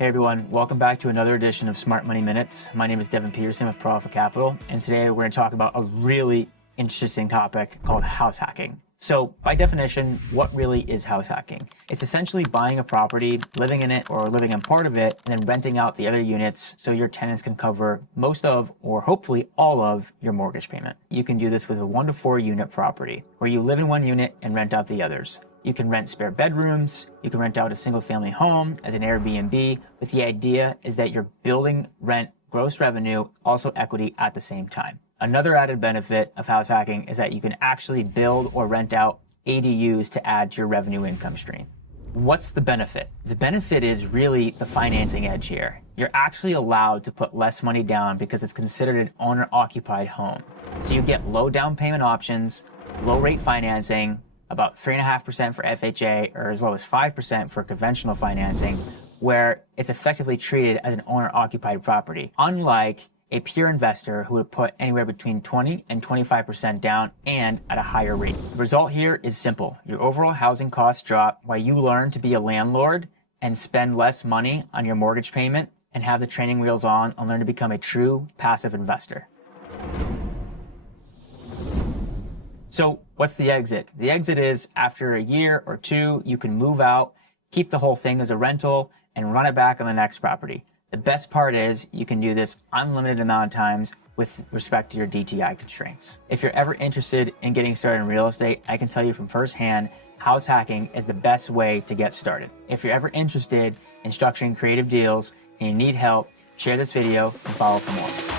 Hey everyone, welcome back to another edition of Smart Money Minutes. My name is Devin Peterson with ProAlpha Capital, and today we're going to talk about a really interesting topic called house hacking. So by definition, what really is house hacking? It's essentially buying a property, living in it or living in part of it, and then renting out the other units so your tenants can cover most of, or hopefully all of, your mortgage payment. You can do this with a 1 to 4 unit property, where you live in one unit and rent out the others. You can rent spare bedrooms, you can rent out a single family home as an Airbnb, but the idea is that you're building rent, gross revenue, also equity at the same time. Another added benefit of house hacking is that you can actually build or rent out ADUs to add to your revenue income stream. What's the benefit? The benefit is really the financing edge here. You're actually allowed to put less money down because it's considered an owner-occupied home. So you get low down payment options, low rate financing, about 3.5% for FHA or as low as 5% for conventional financing, where it's effectively treated as an owner-occupied property, unlike a pure investor who would put anywhere between 20 and 25% down and at a higher rate. The result here is simple. Your overall housing costs drop while you learn to be a landlord and spend less money on your mortgage payment and have the training wheels on and learn to become a true passive investor. So what's the exit? The exit is after a year or two, you can move out, keep the whole thing as a rental, and run it back on the next property. The best part is you can do this unlimited amount of times with respect to your DTI constraints. If you're ever interested in getting started in real estate, I can tell you from firsthand, house hacking is the best way to get started. If you're ever interested in structuring creative deals and you need help, share this video and follow for more.